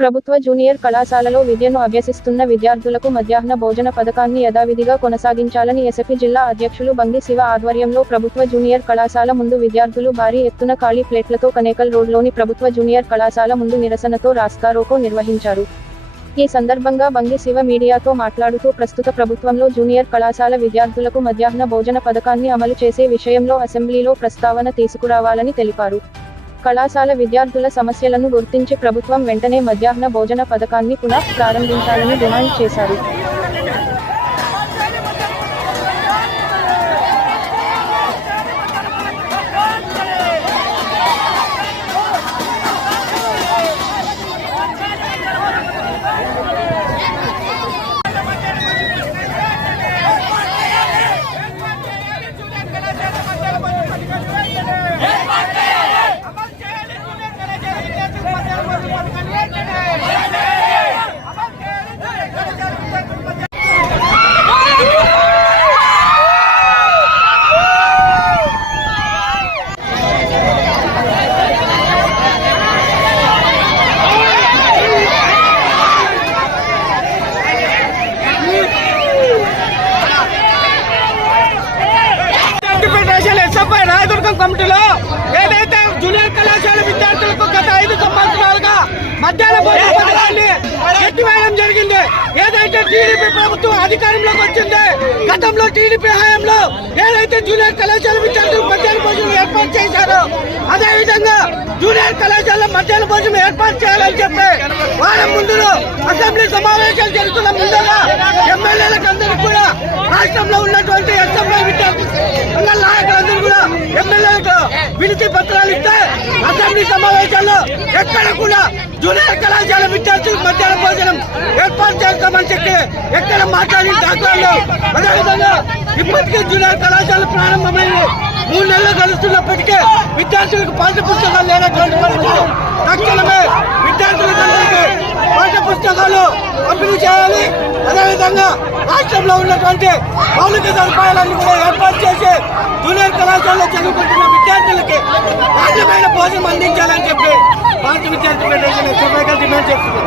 ప్రభుత్వ జూనియర్ కళాశాలలో విద్యను అభ్యసిస్తున్న విద్యార్థులకు మధ్యాహ్న భోజన పథకాన్ని యథావిధిగా కొనసాగించాలని ఎస్ఎఫ్ఐ జిల్లా అధ్యక్షులు బంగి శివ ఆధ్వర్యంలో ప్రభుత్వ జూనియర్ కళాశాల ముందు విద్యార్థులు భారీ ఎత్తున ఖాళీ ప్లేట్లతో కనేకల్ రోడ్లోని ప్రభుత్వ జూనియర్ కళాశాల ముందు నిరసనతో రాస్తారోకో నిర్వహించారు. ఈ సందర్భంగా బంగి శివ మీడియాతో మాట్లాడుతూ ప్రస్తుత ప్రభుత్వంలో జూనియర్ కళాశాల విద్యార్థులకు మధ్యాహ్న భోజన పథకాన్ని అమలు చేసే విషయంలో అసెంబ్లీలో ప్రస్తావన తీసుకురావాలని తెలిపారు. కళాశాల విద్యార్థుల సమస్యలను గుర్తించి ప్రభుత్వం వెంటనే మధ్యాహ్న భోజన పథకాన్ని పునః ప్రారంభించాలని డిమాండ్ చేశారు. రాయదుర్గం కమిటీలో ఏదైతే జూనియర్ కళాశాల విద్యార్థులకు గత 5 సంవత్సరాలుగా మధ్యాహ్న భోజన పథకాన్ని ఎత్తివేయడం జరిగింది. ఏదైతే టీడీపీ ప్రభుత్వం అధికారంలోకి వచ్చింది, గతంలో టీడీపీ హయాంలో ఏదైతే జూనియర్ కళాశాల విద్యార్థులకు మధ్యాహ్న భోజనం ఏర్పాటు చేశారో అదే విధంగా జూనియర్ కళాశాల మధ్యాహ్న భోజనం ఏర్పాటు చేయాలని చెప్పి వారం ముందు అసెంబ్లీ సమావేశాలు జరుగుతున్న ముందుగా ఎమ్మెల్యేలకు అందరికీ కూడా రాష్ట్రంలో ఉన్నటువంటి అసెంబ్లీ విద్యార్థి నాయకులందరూ కూడా ఎమ్మెల్యేలకు వినతి పత్రాలు ఇస్తే అసెంబ్లీ సమావేశాల్లో ఎక్కడ కూడా జూనియర్ కళాశాల విద్యార్థులకు మధ్యాహ్న భోజనం ఏర్పాటు చేస్తామని చెప్పి ఎక్కడ మాట్లాడిన దాఖలాలు. అదేవిధంగా ఇప్పటికే జూనియర్ కళాశాల ప్రారంభమైంది 3 నెలలు గడుస్తున్నప్పటికీ విద్యార్థులకు పాఠ్య పుస్తకాలు లేనటువంటి పరిస్థితి. తక్షణమే విద్యార్థులందరికీ పాఠ్య పుస్తకాలు పంపిణీ చేయాలి. అదేవిధంగా రాష్ట్రంలో ఉన్నటువంటి మౌలిక సదుపాయాలన్నీ కూడా ఏర్పాటు చేసి జూనియర్ కళాశాలలో చదువుకుంటున్న విద్యార్థులకి నాణ్యమైన భోజనం అందించాలని చెప్పి భారత విద్యార్థి ఫెడరేషన్ డిమాండ్ చేస్తుంది.